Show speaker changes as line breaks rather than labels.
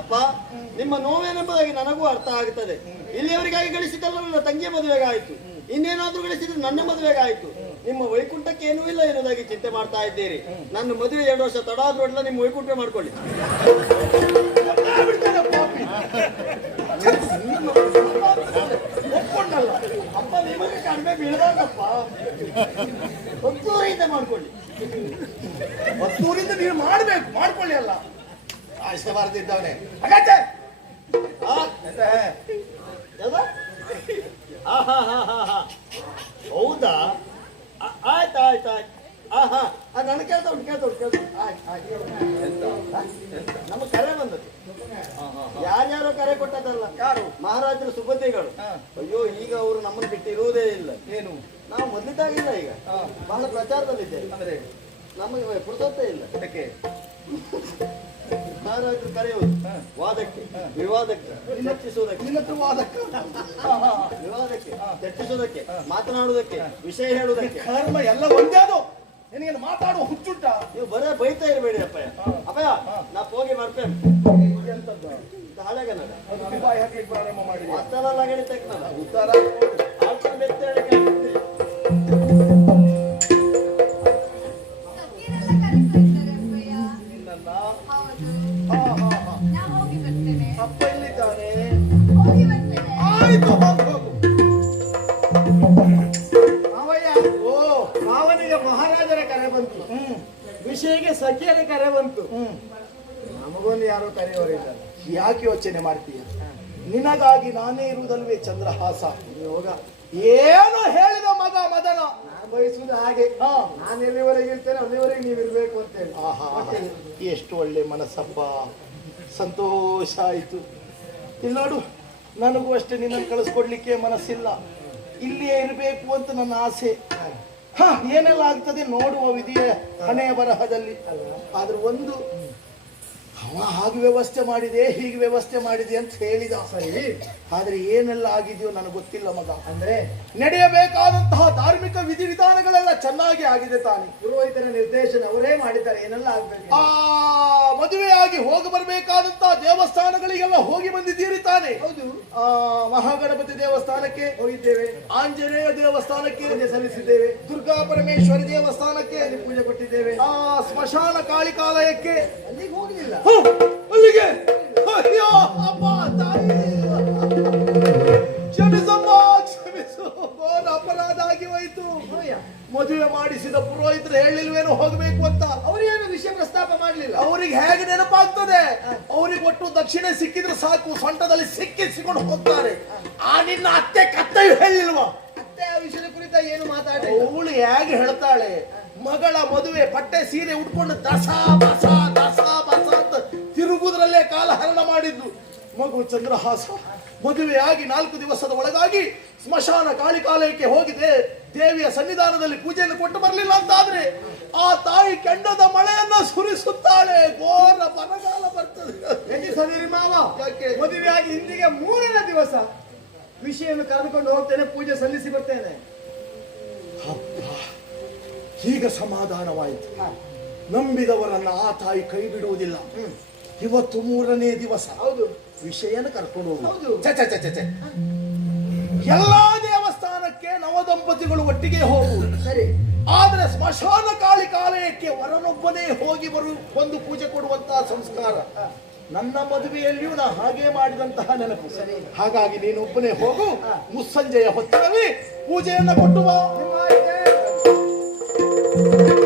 ಅಪ್ಪ, ನಿಮ್ಮ ನೋವೇನೆಂಬುದಾಗಿ ನನಗೂ ಅರ್ಥ ಆಗುತ್ತದೆ ಇಲ್ಲಿಯವರಿಗಾಗಿ ಗಳಿಸಿದಲ್ಲ ನನ್ನ ತಂಗಿಯ ಮದುವೆಗೆ ಆಯ್ತು. ಇನ್ನೇನಾದ್ರೂ ಗಳಿಸಿದ್ರೆ ನನ್ನ ಮದುವೆಗೆ ಆಯ್ತು. ನಿಮ್ಮ ವೈಕುಂಠಕ್ಕೆ ಏನೂ ಇಲ್ಲ ಎನ್ನುವುದಾಗಿ ಚಿಂತೆ ಮಾಡ್ತಾ ಇದ್ದೀರಿ. ನನ್ನ ಮದುವೆ ಎರಡು ವರ್ಷ ತಡ ಆದ್ರೂ ನಿಮ್ಮ ವೈಕುಂಠ ಮಾಡ್ಕೊಳ್ಳಿ. ಅಪ್ಪ ಮಾಡ್ಕೊಳ್ಳಿ.
ಒತ್ತೂರಿಂದ ಮಾಡ್ಬೇಕು. ಮಾಡ್ಕೊಳ್ಳಿ
ಆಶೆ ಬಾರದಿದ್ದವನೇ
ಹಾಗಾದ್ರೆ.
ಹೌದಾ? ಆಯ್ತು ಆಯ್ತು ಆಯ್ತು. ಆ ಹಾ. ಅದು ನನಗೆ ಕೇಳ್ತಾ ಉಂಟು ಕೇಳ್ತಾ ಉಂಟು ಕೇಳ್ತಾ ಆಯ್ತು. ಆಯ್ತು ನಮ್ಮ ಕರೆ ಬಂದದ್ದು. ಯಾರ್ಯಾರೋ ಕರೆ ಕೊಟ್ಟದಲ್ಲ
ಯಾರು?
ಮಹಾರಾಜರ ಸುಬಂಧಿಗಳು
ಹಾ.
ಅಯ್ಯೋ ಈಗ ಅವರು ನಮ್ಮನ್ನು ಬಿಟ್ಟಿರುವುದೇ ಇಲ್ಲ.
ಏನು?
ನಾವು ಮೊದಲಿದ್ದಾಗಿಲ್ಲ ಈಗ. ಬಹಳ ಪ್ರಚಾರದಲ್ಲಿದ್ದೇವೆ.
ಅಂದ್ರೆ?
ನಮಗೆ ಪುರುಸತ್ತೇ ಇಲ್ಲ.
ಅದಕ್ಕೆ
ಮಹಾರಾಜರು ಕರೆಯುವುದು. ವಾದಕ್ಕೆ ವಿವಾದಕ್ಕೆ ಚರ್ಚಿಸುವುದಕ್ಕೆ
ವಾದಕ್ಕೆ.
ವಿವಾದಕ್ಕೆ ಚರ್ಚಿಸುವುದಕ್ಕೆ ಮಾತನಾಡುವುದಕ್ಕೆ ವಿಷಯ ಹೇಳುವುದಕ್ಕೆ
ಕರ್ಮ ಎಲ್ಲ ಒಂದೇ ಅದು. ನಿನಗೇನು ಮಾತಾಡುವ ಹುಚ್ಚುಂಟ?
ನೀವು ಬರೇ ಬೈತಾ ಇರಬೇಡಿ ಅಪ್ಪಯ್ಯ. ಅಪ್ಪಯ್ಯ ನಾ ಹೋಗಿ ಬರ್ತೇನೆ
ಎಂತದ್ದು?
ಇದು
ಅಪ್ಪ ಇಲ್ಲಿದ್ದಾನೆ
ಹೋಗಿ ಬರ್ತೇನೆ.
ಆಯ್ತು ಹೋಗು ಹೋಗು
ಮಾವಯ್ಯ
ಓ
ಮಾವನಿಗೆ ಮಹಾರಾಜರ ಕರೆ ಬಂತು ವಿಷಯಕ್ಕೆ ಸಖಿಯರ ಕರೆ ಬಂತು ನಮಗೊಂದು ಯಾರೋ ಕರೆಯವರಿದ್ದಾರೆ
ಯಾಕೆ ಯೋಚನೆ ಮಾಡ್ತೀಯ ನಿನಗಾಗಿ ನಾನೇ ಇರುವುದಲ್ವೇ ಚಂದ್ರಹಾಸ
ಯೋಗ
ಏನು ಹೇಳಿದ ಮಗ ಮದನ
ನಾನು ಬಯಸುವುದು ಹಾಗೆ ನಾನು ಎಲ್ಲಿವರೆಗೆ ಇರ್ತೇನೆ ಅಲ್ಲಿವರೆಗೆ ನೀವು ಇರ್ಬೇಕು ಅಂತೇಳಿ
ಆಹಾ ಎಷ್ಟು ಒಳ್ಳೆ ಮನಸ್ಸಪ್ಪ ಸಂತೋಷ ಆಯಿತು ಇಲ್ಲಿ ನೋಡು ನನಗೂ ಅಷ್ಟೇ ನಿನ್ನನ್ನು ಕಳಿಸ್ಕೊಡ್ಲಿಕ್ಕೆ ಮನಸ್ಸಿಲ್ಲ. ಇಲ್ಲಿಯೇ ಇರಬೇಕು ಅಂತ ನನ್ನ ಆಸೆ. ಹ ಏನೆಲ್ಲ ಆಗ್ತದೆ ನೋಡುವ ವಿಧಿಯ ಹಣೆಯ ಬರಹದಲ್ಲಿ. ಆದ್ರೆ ಒಂದು ಅವ ಹಾಗೆ ವ್ಯವಸ್ಥೆ ಮಾಡಿದೆ ಹೀಗೆ ವ್ಯವಸ್ಥೆ ಮಾಡಿದೆ ಅಂತ ಹೇಳಿದ
ಸರಿ
ಆದ್ರೆ ಏನೆಲ್ಲ ಆಗಿದೆಯೋ ನನಗೆ ಗೊತ್ತಿಲ್ಲ ಮಗ.
ಅಂದ್ರೆ?
ನಡೆಯಬೇಕಾದಂತಹ ಧಾರ್ಮಿಕ ವಿಧಿವಿಧಾನಗಳೆಲ್ಲ ಚೆನ್ನಾಗಿ ಆಗಿದೆ ತಾನೆ.
ಪುರೋಹಿತರ ನಿರ್ದೇಶನ ಅವರೇ ಮಾಡಿದ್ದಾರೆ ಏನೆಲ್ಲ ಆಗ್ಬೇಕು?
ಆ ಮದುವೆಯಾಗಿ ಹೋಗಿ ಬರಬೇಕಾದಂತಹ ದೇವಸ್ಥಾನಗಳಿಗೆಲ್ಲ ಹೋಗಿ ಬಂದಿದ್ದೀರಿ ತಾನೆ
ಹೌದು.
ಆ ಮಹಾಗಣಪತಿ ದೇವಸ್ಥಾನಕ್ಕೆ
ಹೋಗಿದ್ದೇವೆ.
ಆಂಜನೇಯ ದೇವಸ್ಥಾನಕ್ಕೆ
ಪೂಜೆ ಸಲ್ಲಿಸಿದ್ದೇವೆ.
ದುರ್ಗಾ ಪರಮೇಶ್ವರಿ ದೇವಸ್ಥಾನಕ್ಕೆ
ಅಲ್ಲಿ ಪೂಜೆ ಕೊಟ್ಟಿದ್ದೇವೆ.
ಆ ಸ್ಮಶಾನ ಕಾಳಿಕಾಲಯಕ್ಕೆ
ಅಲ್ಲಿಗೆ ಹೋಗಲಿಲ್ಲ.
ಘೋರ ಅಪರಾಧ ಆಗಿ ಹೋಯ್ತು. ಮದುವೆ ಮಾಡಿಸಿದ ಪುರೋಹಿತರು ಹೇಳಿಲ್ವೇನು ಹೋಗ್ಬೇಕು ಅಂತ.
ಅವರೇನು ವಿಷಯ ಪ್ರಸ್ತಾಪ ಮಾಡಲಿಲ್ಲ?
ಅವ್ರಿಗೆ ಹೇಗೆ ನೆನಪಾಗ್ತದೆ? ಅವ್ರಿಗೆ ಒಟ್ಟು ದಕ್ಷಿಣ ಸಿಕ್ಕಿದ್ರೆ ಸಾಕು ಸೊಂಟದಲ್ಲಿ ಸಿಕ್ಕಿಸಿಕೊಂಡು ಹೋಗ್ತಾರೆ. ಆ ನಿನ್ನ ಅತ್ತೆ ಕತ್ತೆ ಹೇಳಿಲ್ವ?
ಅತ್ತೆ ಆ ವಿಷಯದ ಕುರಿತ ಏನು ಮಾತಾಡ
ಅವಳು ಹೇಗೆ ಹೇಳ್ತಾಳೆ? ಮಗಳ ಮದುವೆ ಪಟ್ಟೆ ಸೀರೆ ಉಟ್ಕೊಂಡು ದಸ ಬಸ ದಸ ಬಸ ಅಂತ ತಿರುಗುದ್ರಲ್ಲೇ ಕಾಲ ಹರಣ ಮಾಡಿದ್ಲು. ಮಗು ಚಂದ್ರಹಾಸ ಮದುವೆಯಾಗಿ ನಾಲ್ಕು ದಿವಸದ ಒಳಗಾಗಿ ಸ್ಮಶಾನ ಕಾಳಿಕಾಲಯಕ್ಕೆ ಹೋಗಿದೆ. ದೇವಿಯ ಸನ್ನಿಧಾನದಲ್ಲಿ ಪೂಜೆಯನ್ನು ಕೊಟ್ಟು ಬರಲಿಲ್ಲ ಅಂತಾದ್ರೆ ಆ ತಾಯಿ ಕೆಂಡದ ಮಳೆಯನ್ನ ಸುರಿಸುತ್ತಾಳೆ. ಘೋರ ಬರಗಾಲ ಬರ್ತದೆ. ಯಾಕೆ?
ಮದುವೆಯಾಗಿ ಇಂದಿಗೆ ಮೂರನೇ ದಿವಸ ವಿಷಯವನ್ನು ಕರೆದುಕೊಂಡು ಹೋಗ್ತೇನೆ ಪೂಜೆ ಸಲ್ಲಿಸಿ ಬರ್ತೇನೆ.
ಈಗ ಸಮಾಧಾನವಾಯಿತು. ನಂಬಿದವರನ್ನ ಆ ತಾಯಿ ಕೈ ಬಿಡುವುದಿಲ್ಲ. ಇವತ್ತು ಮೂರನೇ ದಿವಸ.
ಹೌದು.
ವಿಷಯನ ಕರ್ಕೊಂಡು
ಹೌದು.
ಹೋಗು ಛೆ, ಛೆ, ಛೆ, ಛೆ, ಛೆ. ಎಲ್ಲಾ ದೇವಸ್ಥಾನಕ್ಕೆ ನವದಂಪತಿಗಳು ಒಟ್ಟಿಗೆ ಹೋಗು.
ಸರಿ.
ಆದ್ರೆ ಸ್ಮಶಾನ ಕಾಳಿಕಾಲಯಕ್ಕೆ ವರನೊಬ್ಬನೇ ಹೋಗಿ ಬರು ಒಂದು ಪೂಜೆ ಕೊಡುವಂತಹ ಸಂಸ್ಕಾರ. ನನ್ನ ಮದುವೆಯಲ್ಲಿಯೂ ನಾ ಹಾಗೆ ಮಾಡಿದಂತಹ ನೆನಪು. ಹಾಗಾಗಿ ನೀನೊಬ್ಬನೇ ಹೋಗು. ಮುಸ್ಸಂಜೆಯ ಹೊತ್ತಿನಲ್ಲಿ ಪೂಜೆಯನ್ನು ಕೊಟ್ಟು